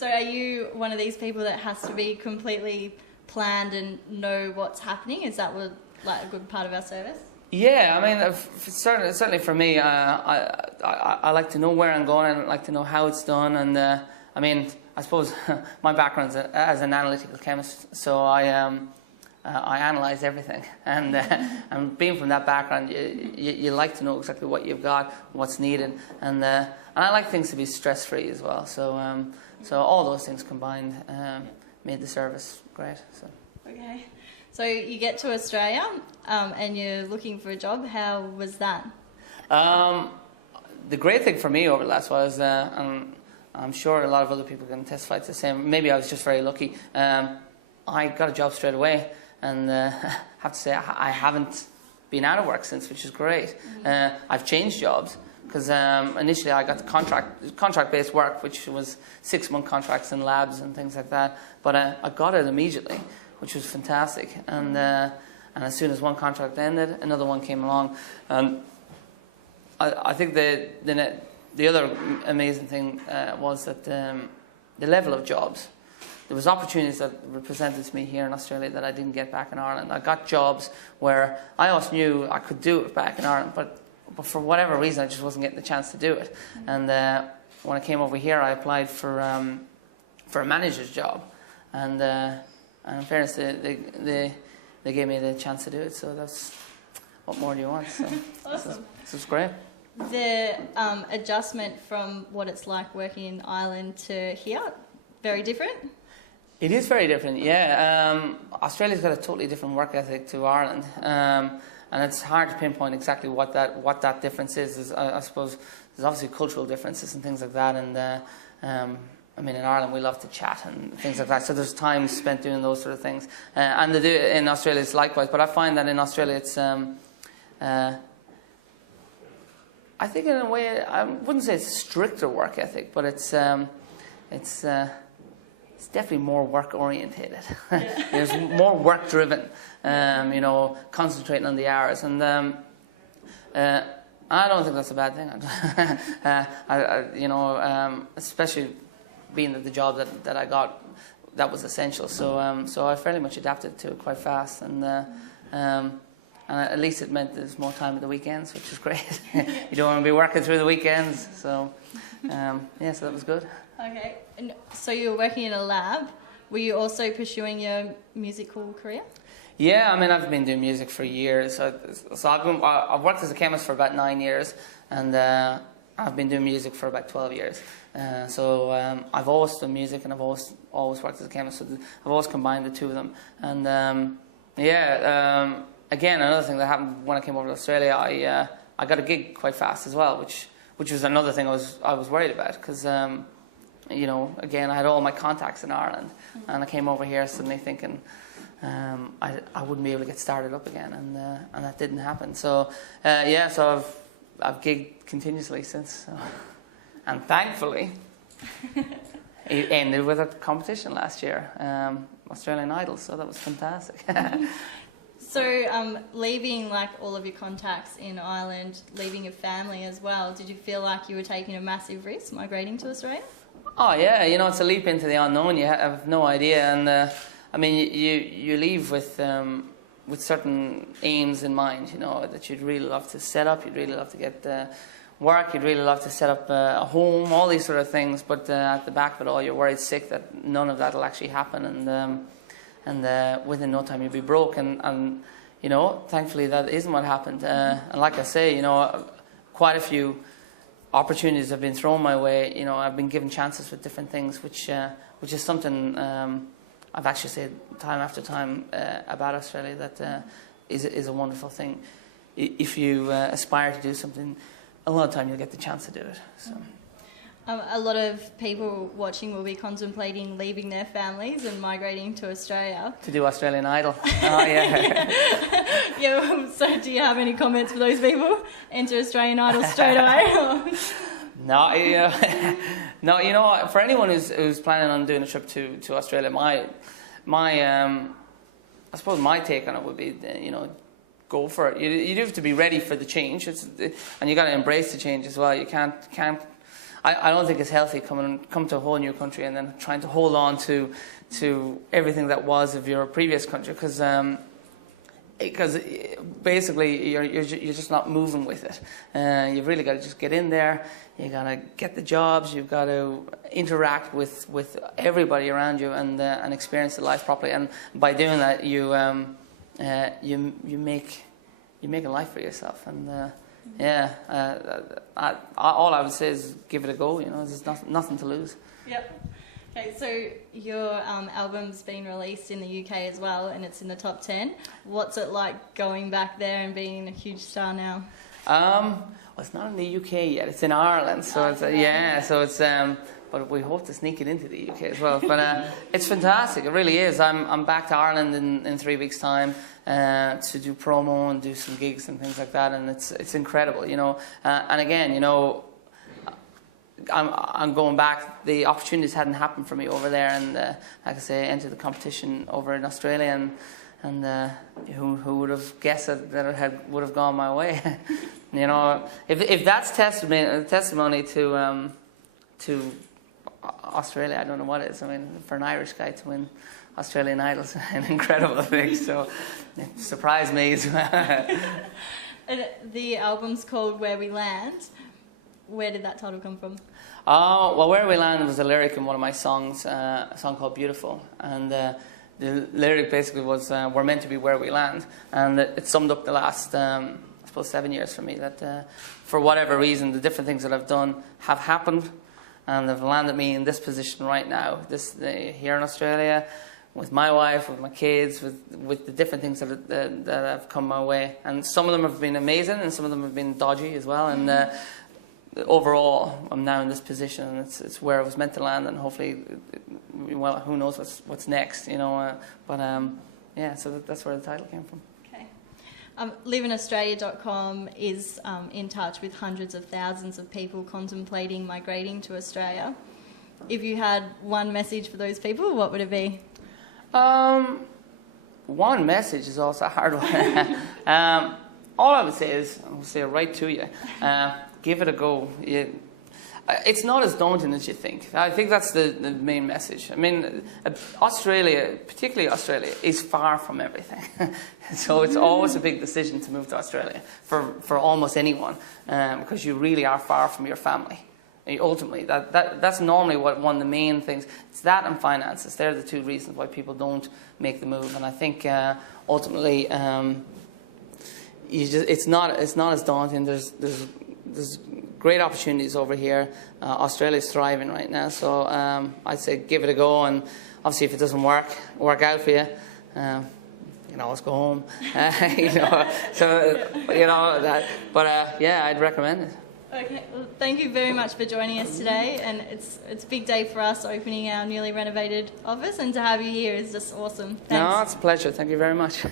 So are you one of these people that has to be completely planned and know what's happening? Is that what, like, a good part of our service? Yeah, I mean, certainly for me, I like to know where I'm going, and I like to know how it's done, and I mean, I suppose my background is as an analytical chemist, so I analyse everything, and being from that background, you like to know exactly what you've got, what's needed, and I like things to be stress-free as well. So so all those things combined made the service great. So. Okay, so you get to Australia and you're looking for a job. How was that? The great thing for me over the last while is, and I'm sure a lot of other people can testify to the same. Maybe I was just very lucky. I got a job straight away. And I have to say, I haven't been out of work since, which is great. I've changed jobs because initially I got the contract-based work, which was 6-month contracts in labs and things like that. But I got it immediately, which was fantastic. And as soon as one contract ended, another one came along. And I think the other amazing thing was that the level of jobs. There was opportunities that were presented to me here in Australia that I didn't get back in Ireland. I got jobs where I always knew I could do it back in Ireland, but for whatever reason I just wasn't getting the chance to do it. And when I came over here, I applied for a manager's job, and in fairness, they gave me the chance to do it. So that's, what more do you want? So Awesome. This is great. The adjustment from what it's like working in Ireland to here, very different? It is very different, yeah. Australia's got a totally different work ethic to Ireland, and it's hard to pinpoint exactly what that difference is. I suppose there's obviously cultural differences and things like that, and I mean, in Ireland we love to chat and things like that, so there's time spent doing those sort of things. And in Australia it's likewise, but I find that in Australia it's, I think in a way, I wouldn't say it's a stricter work ethic, but it's definitely more work orientated. Yeah. There's more work driven, you know, concentrating on the hours, and I don't think that's a bad thing. You know, especially being that the job that I got, that was essential. So so I fairly much adapted to it quite fast, and at least it meant there's more time at the weekends, which is great. You don't want to be working through the weekends, so yeah, so that was good. Okay, and so you were working in a lab. Were you also pursuing your musical career? Yeah, I mean, I've been doing music for years. So I've worked as a chemist for about 9 years, and I've been doing music for about 12 years. So I've always done music, and I've always worked as a chemist. So I've always combined the two of them. And yeah, again, another thing that happened when I came over to Australia, I got a gig quite fast as well, which was another thing I was worried about, because you know, again, I had all my contacts in Ireland, and I came over here suddenly thinking I wouldn't be able to get started up again, and that didn't happen. So yeah, so I've gigged continuously since, so. And thankfully it ended with a competition last year, Australian Idol, so that was fantastic. So leaving like all of your contacts in Ireland, leaving your family as well, did you feel like you were taking a massive risk migrating to Australia? Oh yeah, you know, it's a leap into the unknown. You have no idea, and I mean, you leave with certain aims in mind. You know, that you'd really love to set up, you'd really love to get work, you'd really love to set up a home, all these sort of things. But at the back of it all, you're worried sick that none of that will actually happen, and within no time you'll be broke. And you know, thankfully that isn't what happened. And like I say, you know, quite a few opportunities have been thrown my way. You know, I've been given chances with different things, which is something I've actually said time after time about Australia, that is a wonderful thing. If you aspire to do something, a lot of time you'll get the chance to do it. So. A lot of people watching will be contemplating leaving their families and migrating to Australia. To do Australian Idol. Oh, yeah. Yeah, so do you have any comments for those people? Enter Australian Idol straight away? No, no. You know, for anyone who's planning on doing a trip to Australia, my I suppose my take on it would be, you know, go for it. You do have to be ready for the change, and you got to embrace the change as well. You can't. I don't think it's healthy come to a whole new country and then trying to hold on to everything that was of your previous country, because basically you're just not moving with it. You've really got to just get in there. You got to get the jobs. You've got to interact with everybody around you and experience the life properly. And by doing that, you make a life for yourself. And all I would say is give it a go. There's nothing to lose. Yep. Okay, so your album's been released in the UK as well, and it's in the top 10. What's it like going back there and being a huge star now? Well, it's not in the UK yet. It's in Ireland, so but we hope to sneak it into the UK as well. But it's fantastic. It really is. I'm back to Ireland in 3 weeks' time to do promo and do some gigs and things like that, and it's incredible. And again, I'm going back. The opportunities hadn't happened for me over there, and like I say, entered the competition over in Australia, and who would have guessed that it would have gone my way? If that's testimony to Australia, I don't know what it is. I mean, for an Irish guy to win Australian Idol is an incredible thing. So it surprised me as well. And the album's called Where We Land. Where did that title come from? Well, Where We Land was a lyric in one of my songs, a song called Beautiful. And the lyric basically was, we're meant to be where we land. And it summed up the last, I suppose, 7 years for me, that for whatever reason, the different things that I've done have happened and have landed me in this position right now, here in Australia, with my wife, with my kids, with the different things that have come my way. And some of them have been amazing and some of them have been dodgy as well. And overall, I'm now in this position, and it's where I was meant to land, and hopefully, well, who knows what's next, so that's where the title came from. Okay. LiveInAustralia.com is in touch with hundreds of thousands of people contemplating migrating to Australia. If you had one message for those people, what would it be? One message is also a hard one. All I would say is, I'll say it right to you, give it a go. It's not as daunting as you think. I think that's the main message. I mean, Australia, particularly Australia, is far from everything. So it's always a big decision to move to Australia for almost anyone, because you really are far from your family. Ultimately, that's normally one of the main things. It's that and finances. They're the two reasons why people don't make the move. And I think ultimately, it's not as daunting. There's great opportunities over here. Australia's thriving right now, so I'd say give it a go. And obviously, if it doesn't work out for you, you can always go home. I'd recommend it. Okay, well, thank you very much for joining us today, and it's a big day for us opening our newly renovated office, and to have you here is just awesome. Thanks. No, it's a pleasure. Thank you very much.